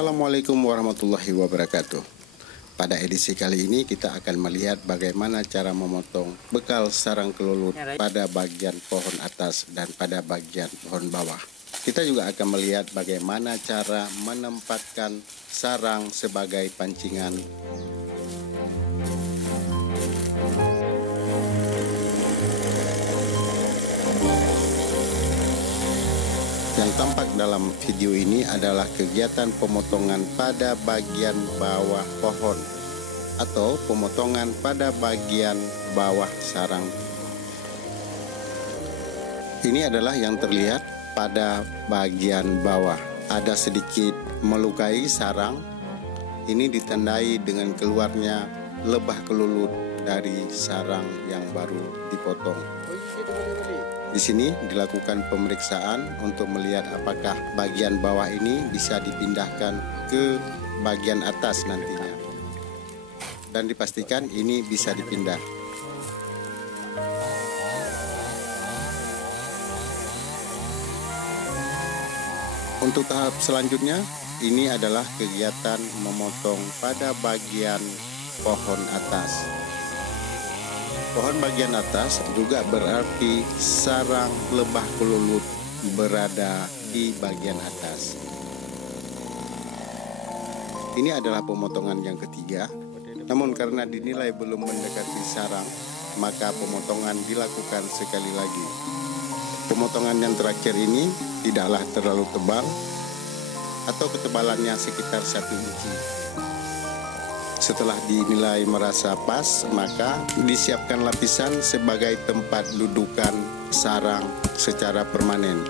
Assalamualaikum warahmatullahi wabarakatuh. Pada edisi kali ini kita akan melihat bagaimana cara memotong bekal sarang kelulut pada bagian pohon atas dan pada bagian pohon bawah. Kita juga akan melihat bagaimana cara menempatkan sarang sebagai pancingan. Yang tampak dalam video ini adalah kegiatan pemotongan pada bagian bawah pohon atau pemotongan pada bagian bawah sarang. Ini adalah yang terlihat pada bagian bawah. Ada sedikit melukai sarang. Ini ditandai dengan keluarnya lebah kelulut dari sarang yang baru dipotong. Di sini dilakukan pemeriksaan untuk melihat apakah bagian bawah ini bisa dipindahkan ke bagian atas nantinya. Dan dipastikan ini bisa dipindah. Untuk tahap selanjutnya, ini adalah kegiatan memotong pada bagian pohon atas. Pohon bagian atas juga berarti sarang lebah kelulut berada di bagian atas. Ini adalah pemotongan yang ketiga, namun karena dinilai belum mendekati sarang, maka pemotongan dilakukan sekali lagi. Pemotongan yang terakhir ini tidaklah terlalu tebal atau ketebalannya sekitar 1 inci. Setelah dinilai merasa pas, maka disiapkan lapisan sebagai tempat dudukan sarang secara permanen.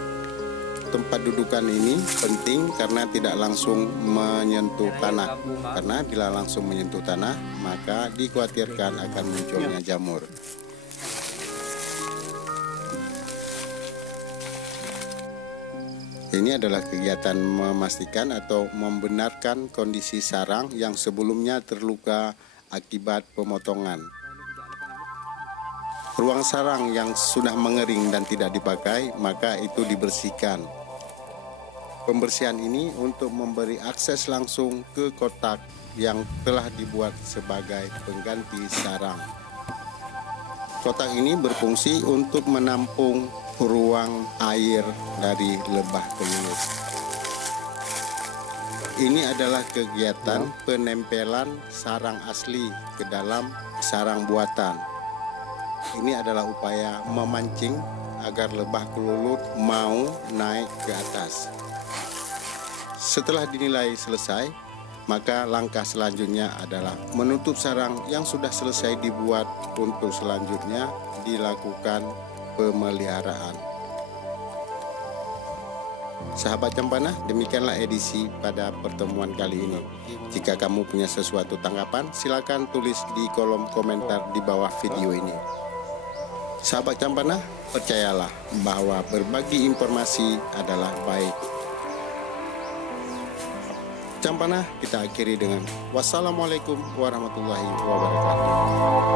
Tempat dudukan ini penting karena tidak langsung menyentuh tanah. Karena bila langsung menyentuh tanah, maka dikhawatirkan akan munculnya jamur. Ini adalah kegiatan memastikan atau membenarkan kondisi sarang yang sebelumnya terluka akibat pemotongan. Ruang sarang yang sudah mengering dan tidak dipakai, maka itu dibersihkan. Pembersihan ini untuk memberi akses langsung ke kotak yang telah dibuat sebagai pengganti sarang. Kotak ini berfungsi untuk menampung ruang air dari lebah kelulut. Ini adalah kegiatan penempelan sarang asli ke dalam sarang buatan. Ini adalah upaya memancing agar lebah kelulut mau naik ke atas. Setelah dinilai selesai, maka langkah selanjutnya adalah menutup sarang yang sudah selesai dibuat. Untuk selanjutnya dilakukan pemeliharaan. Sahabat Cempana, demikianlah edisi pada pertemuan kali ini. Jika kamu punya sesuatu tanggapan, silakan tulis di kolom komentar di bawah video ini. Sahabat Cempana, percayalah bahwa berbagi informasi adalah baik. Cempana, kita akhiri dengan wassalamualaikum warahmatullahi wabarakatuh.